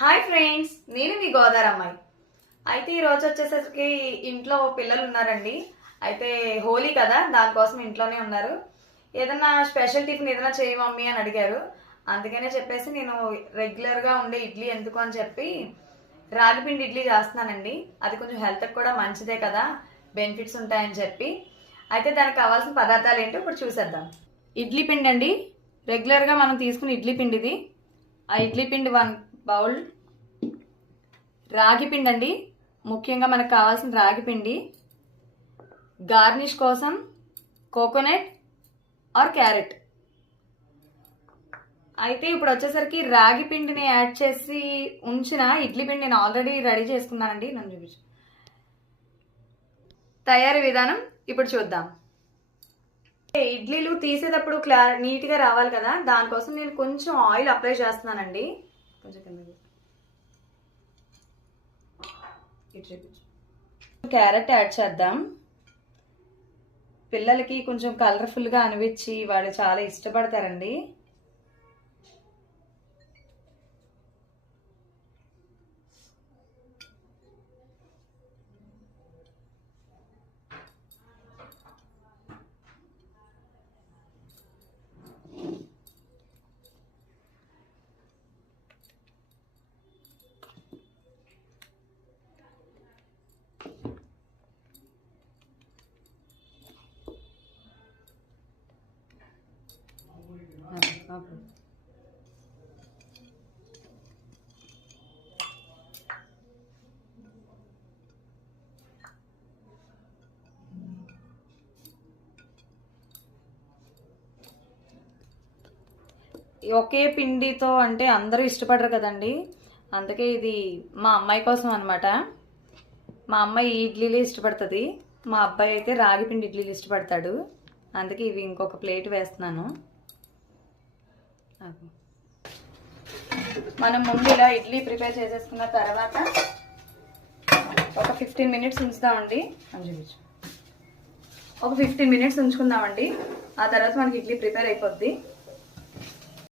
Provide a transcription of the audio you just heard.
Hi friends, నేను మీ గోదావరి అమ్మాయి. అయితే ఈరోజు వచ్చేసరికి ఇంట్లో పిల్లలు ఉన్నారండి. అయితే హోలీ కదా, దానికోసం ఇంట్లోనే ఉన్నారు. ఏదన్నా స్పెషల్ టిఫిన్ ఏదైనా చేయి మమ్మీ అని అడిగారు. అందుకనే చెప్పేసి నేను రెగ్యులర్గా ఉండే ఇడ్లీ ఎందుకు అని చెప్పి రాగిపిండి ఇడ్లీ చేస్తున్నానండి. అది కొంచెం హెల్త్కి కూడా మంచిదే కదా, బెనిఫిట్స్ ఉంటాయని చెప్పి. అయితే దానికి కావాల్సిన పదార్థాలు ఏంటో ఇప్పుడు చూసేద్దాం. ఇడ్లీ పిండి అండి, రెగ్యులర్గా మనం తీసుకునే ఇడ్లీ పిండి ఇది. ఆ ఇడ్లీ పిండి 1 బౌల్. రాగి పిండి అండి, ముఖ్యంగా మనకు కావాల్సిన రాగి పిండి. గార్నిష్ కోసం కోకోనట్ ఆర్ క్యారెట్. అయితే ఇప్పుడు వచ్చేసరికి రాగి పిండిని యాడ్ చేసి ఉంచిన ఇడ్లీ పిండి నేను ఆల్రెడీ రెడీ చేసుకున్నానండి. నన్ను చూపించు. తయారీ విధానం ఇప్పుడు చూద్దాం. ఇడ్లీలు తీసేటప్పుడు నీట్గా రావాలి కదా, దానికోసం నేను కొంచెం ఆయిల్ అప్లై చేస్తున్నానండి. కొంచెం క్యారెట్ యాడ్ చేద్దాం. పిల్లలకి కొంచెం కలర్ఫుల్గా అనిపించి వాళ్ళు చాలా ఇష్టపడతారండి. ఒకే పిండితో అంటే అందరూ ఇష్టపడరు కదండి, అందుకే ఇది మా అమ్మాయి కోసం అనమాట. మా అమ్మాయి ఇడ్లీలు ఇష్టపడుతుంది, మా అబ్బాయి అయితే రాగి పిండి ఇడ్లీలు ఇష్టపడతాడు. అందుకే ఇవి ఇంకొక ప్లేట్ వేస్తున్నాను. మనం ముందు ఇలా ఇడ్లీ ప్రిపేర్ చేసేసుకున్న తర్వాత ఒక 15 మినిట్స్ ఉంచుదామండి. ఒక 15 మినిట్స్ ఉంచుకుందామండి. ఆ తర్వాత మనకి ఇడ్లీ ప్రిపేర్ అయిపోద్ది.